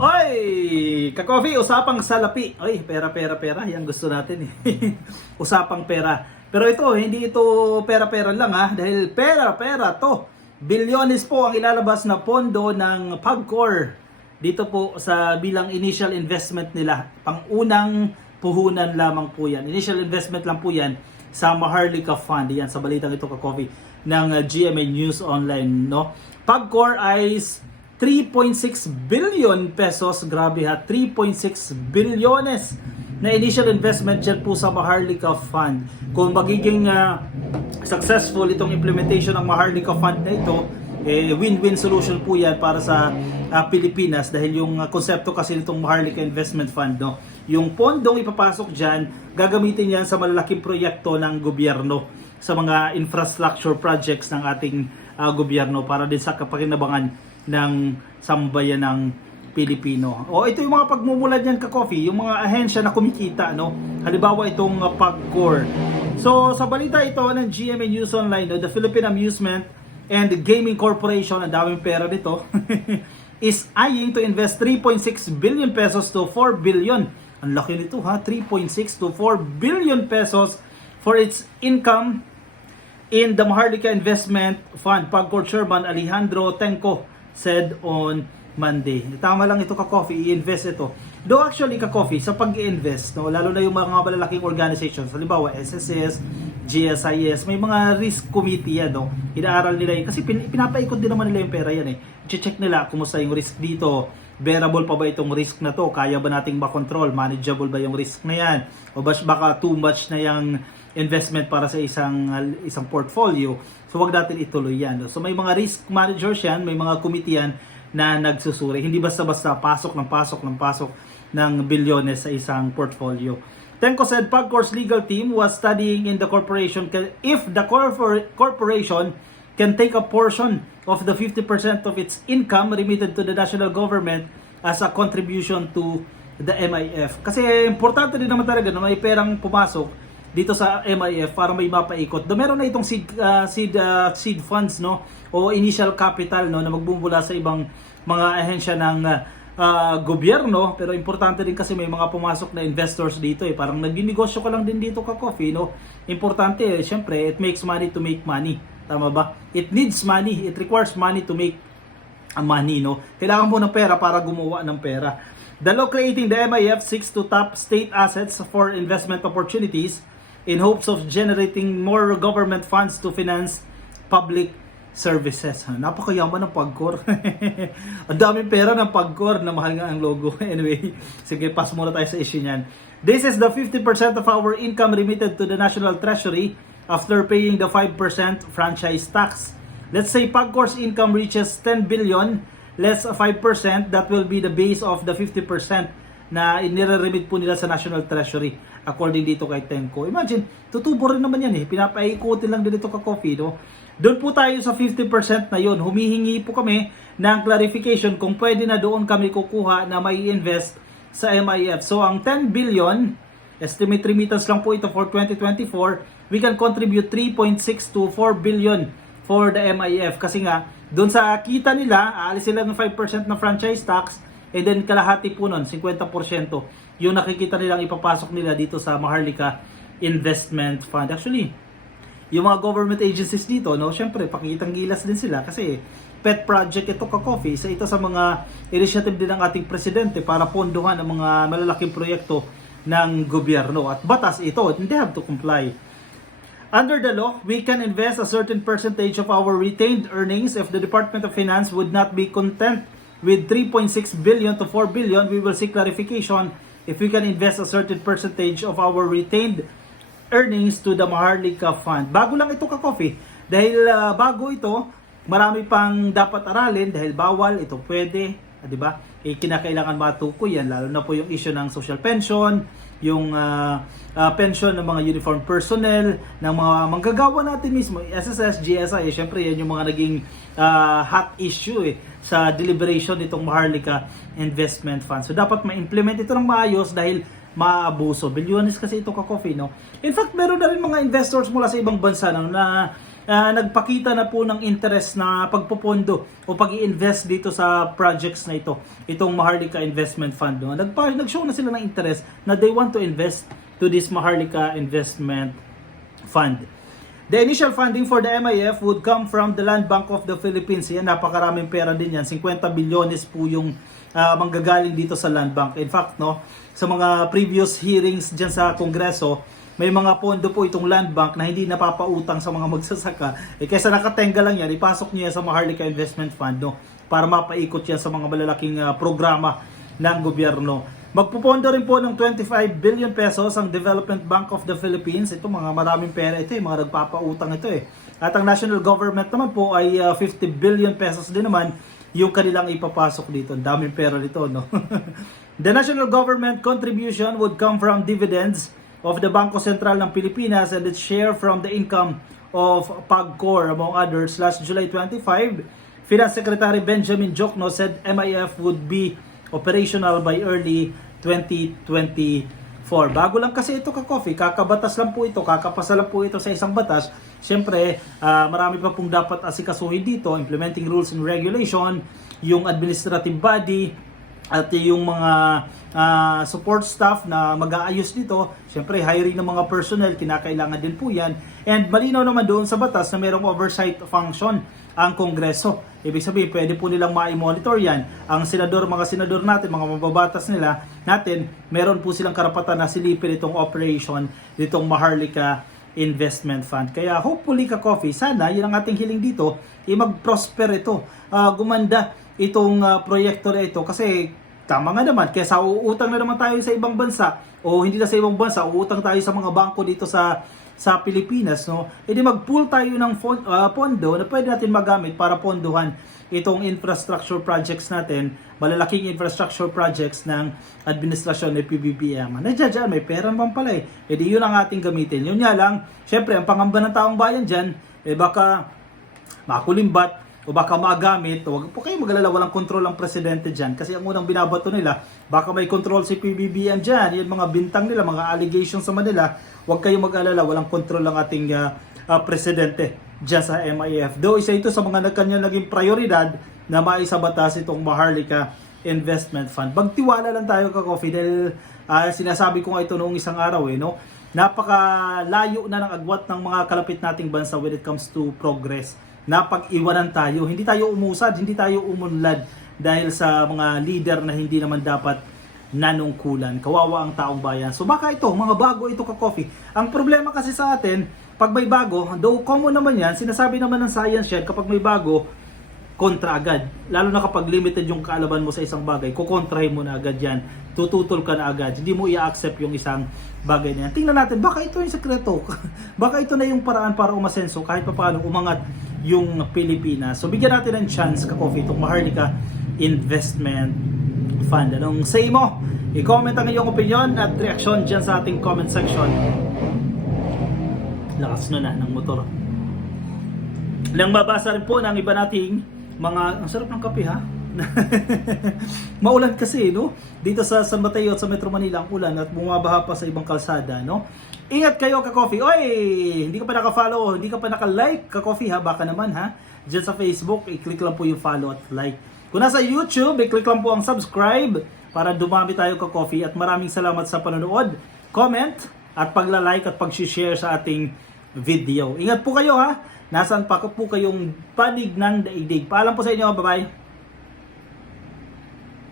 Oy, ka-coffee, usapang salapi. Oy, pera. Yan gusto natin eh. Usapang pera. Pero ito, hindi ito pera lang ha. Dahil pera to. Bilyones po ang ilalabas na pondo ng PAGCOR. Dito po sa bilang initial investment nila. Pangunang puhunan lamang po yan. Initial investment lang po yan sa Maharlika Fund. Yan, sa balitang ito ka-coffee ng GMA News Online. No? PAGCOR ay 3.6 billion pesos, grabe ha, 3.6 bilyones na initial investment dyan po sa Maharlika Fund. Kung magiging successful itong implementation ng Maharlika Fund na ito, win-win solution po yan para sa Pilipinas dahil yung konsepto kasi nitong Maharlika Investment Fund, no? Yung pondong ipapasok dyan, gagamitin yan sa malalaking proyekto ng gobyerno sa mga infrastructure projects ng ating gobyerno para din sa kapakinabangan ng sambayan ng Pilipino. O ito yung mga pagmumulad niyan ka-coffee, yung mga ahensya na kumikita, no? Halimbawa itong PAGCOR. So sa balita ito ng GMA News Online, no, the Philippine Amusement and Gaming Corporation, ang daming pera dito, is eyeing to invest 3.6 billion pesos to 4 billion. Ang laki nito ha, 3.6 to 4 billion pesos for its income in the Maharlika Investment Fund. PAGCOR Chairman Alejandro Tenco said on Monday. Tama lang ito ka-coffee, i-invest ito. Though actually ka-coffee, sa pag-i-invest, no, lalo na yung mga malalaking organizations, halimbawa SSS, GSIS, may mga risk committee yan, no? Inaaral nila yun. Kasi pinapaikot din naman nila yung pera yan eh. I-check nila kumusta yung risk dito. Bearable pa ba itong risk na to? Kaya ba nating makontrol? Manageable ba yung risk na yan? O baka too much na yung investment para sa isang portfolio? So wag natin ituloy yan. So may mga risk managers yan, may mga committee yan na nagsusuri. Hindi basta-basta pasok ng bilyones sa isang portfolio. Tenco said PAGCOR's legal team was studying in the corporation if the corporation can take a portion of the 50% of its income remitted to the national government as a contribution to the MIF. Kasi importante din naman talaga na may perang pumasok dito sa MIF para may mapaikot. Meron na itong seed funds, no, o initial capital, no, na magbubula sa ibang mga ahensya ng gobyerno, pero importante din kasi may mga pumasok na investors dito eh. Parang nagninegosyo ka lang din dito ka-coffee, no. Importante syempre, it makes money to make money. Tama ba? It needs money. It requires money to make money, no. Kailangan mo ng pera para gumawa ng pera. The law creating the MIF seeks to tap state assets for investment opportunities in hopes of generating more government funds to finance public services. Napakayaman ng PAGCOR. Ang daming pera ng PAGCOR, na mahal nga ang logo. Anyway, sige, pass muna tayo sa issue niyan. This is the 50% of our income remitted to the National Treasury after paying the 5% franchise tax. Let's say PAGCOR's income reaches 10 billion, less 5%, that will be the base of the 50% na inire-remit po nila sa National Treasury according dito kay Tenco. Imagine, tutubo rin naman yan eh. Pinapaikutin lang din ito ka-coffee, no? Doon po tayo sa 50% na yon. Humihingi po kami ng clarification kung pwede na doon kami kukuha na may invest sa MIF. So ang 10 billion, estimate remittance lang po ito for 2024, we can contribute 3.6 to 4 billion for the MIF. Kasi nga, doon sa kita nila, aalis sila ng 5% na franchise tax, and then kalahati po nun, 50%, yung nakikita nilang ipapasok nila dito sa Maharlika Investment Fund. Actually, yung mga government agencies dito, no, syempre, pakitang gilas din sila kasi pet project ito ka-coffee. Ito sa mga initiative din ng ating presidente para pondohan ang mga malalaking proyekto ng gobyerno. At batas ito, and they have to comply. Under the law, we can invest a certain percentage of our retained earnings. If the Department of Finance would not be content with 3.6 billion to 4 billion, we will seek clarification if we can invest a certain percentage of our retained earnings to the Maharlika Fund. Bago lang ito ka-coffee. Dahil bago ito, marami pang dapat aralin dahil bawal, ito pwede, di ba? Kinakailangan matukoy yan, lalo na po yung issue ng social pension, yung pension ng mga uniformed personnel, ng mga manggagawa natin mismo, SSS, GSI, syempre yan yung mga naging hot issue sa deliberation nitong Maharlika Investment Fund. So dapat ma-implement ito ng maayos dahil maabuso. Bilyones kasi ito ka-coffee, no? In fact, meron na rin mga investors mula sa ibang bansa na nagpakita na po ng interest na pagpopondo o pag-i-invest dito sa projects na ito, itong Maharlika Investment Fund. No? Nag-show na sila ng interest na they want to invest to this Maharlika Investment Fund. The initial funding for the MIF would come from the Land Bank of the Philippines. Yan, napakaraming pera din yan. 50 bilyones po yung manggagaling dito sa Land Bank. In fact, no, sa mga previous hearings dyan sa Kongreso, may mga pondo po itong Land Bank na hindi napapautang sa mga magsasaka. Kaysa nakatenga lang yan, ipasok niya sa Maharlika Investment Fund, no, para mapaikot yan sa mga malalaking programa ng gobyerno. Magpupondo rin po ng 25 billion pesos ang Development Bank of the Philippines. Ito, mga maraming pera ito, mga nagpapautang ito . At ang national government naman po ay 50 billion pesos din naman yung kanilang ipapasok dito. Ang daming pera dito, no? The national government contribution would come from dividends of the Bangko Sentral ng Pilipinas and its share from the income of PAGCOR, among others. Last July 25, Finance Secretary Benjamin Jokno said MIF would be operational by early 2024. Bago lang kasi ito ka-coffee, kakabatas lang po ito, kakapasa lang po ito sa isang batas. Siyempre, marami pa pong dapat asikasuhin dito, implementing rules and regulation, yung administrative body, at yung mga support staff na mag-aayos dito. Siyempre, hiring ng mga personnel, kinakailangan din po yan. And malinaw naman doon sa batas na mayroong oversight function ang Kongreso. Ibig sabihin, pwede po nilang ma-monitor yan. Ang mga senador natin, mga mababatas natin, meron po silang karapatan na silipin itong operation nitong Maharlika Investment Fund. Kaya hopefully ka-coffee, sana yun ang ating hiling dito, mag-prosper ito. Gumanda itong proyekto na ito kasi tama nga naman, kesa uutang na naman tayo sa ibang bansa o hindi na sa ibang bansa, uutang tayo sa mga bangko dito sa Pilipinas, no? Edi mag-pool tayo ng pondo na pwede natin magamit para pondohan itong infrastructure projects natin, malalaking infrastructure projects ng administrasyon ng PBBM. Nandiyan, may pera naman pala . Edi yun ang ating gamitin. Yun nga lang, syempre, ang pangamba ng taong bayan dyan, baka makulimbat, o baka magamit, huwag po kayo mag-alala, walang control ang presidente dyan. Kasi ang unang binabato nila, baka may control si PBBM dyan. Yan mga bintang nila, mga allegations sa Manila, huwag kayo mag-alala, walang control ang ating presidente dyan sa MIF. Though isa ito sa mga kanya naging prioridad na maisabatas itong Maharlika Investment Fund. Magtiwala lang tayo ka-coffee dahil sinasabi ko nga ito noong isang araw no? Napakalayo na ng agwat ng mga kalapit nating bansa when it comes to progress. Napag-iwanan tayo, hindi tayo umusad, hindi tayo umunlad dahil sa mga leader na hindi naman dapat nanungkulan. Kawawa ang taong bayan. So baka ito, mga bago ito ka-coffee. Ang problema kasi sa atin, pag may bago, though common naman yan, sinasabi naman ng science yan, kapag may bago, kontra agad. Lalo na kapag limited yung kaalaman mo sa isang bagay, kukontrahin mo na agad yan. Tututol ka na agad. Hindi mo i-accept yung isang bagay na yan. Tingnan natin, baka ito yung sekreto. Baka ito na yung paraan para umasenso kahit pa paano umangat yung Pilipinas. So bigyan natin ng chance ka-coffee itong Maharlika Investment Fund. Anong say mo? I-comment ang iyong opinion at reaksyon dyan sa ating comment section. Lakas na ng motor. Lang babasa rin po ng iba nating mga, ang sarap ng kape ha? Maulan kasi no? Dito sa San Mateo at sa Metro Manila ang ulan at bumabaha pa sa ibang kalsada, no? Ingat kayo ka-coffee. Oy, hindi ka pa naka-follow, hindi ka pa naka-like ka-coffee ha, baka naman ha. Diyan sa Facebook, i-click lang po yung follow at like. Kung nasa YouTube, i-click lang po ang subscribe para dumami tayo ka-coffee at maraming salamat sa panonood, comment at pagla-like at pag-share sa ating video. Ingat po kayo ha. Nasaan pa po kayong panig ng daigdig. Paalam po sa inyo. Bye-bye.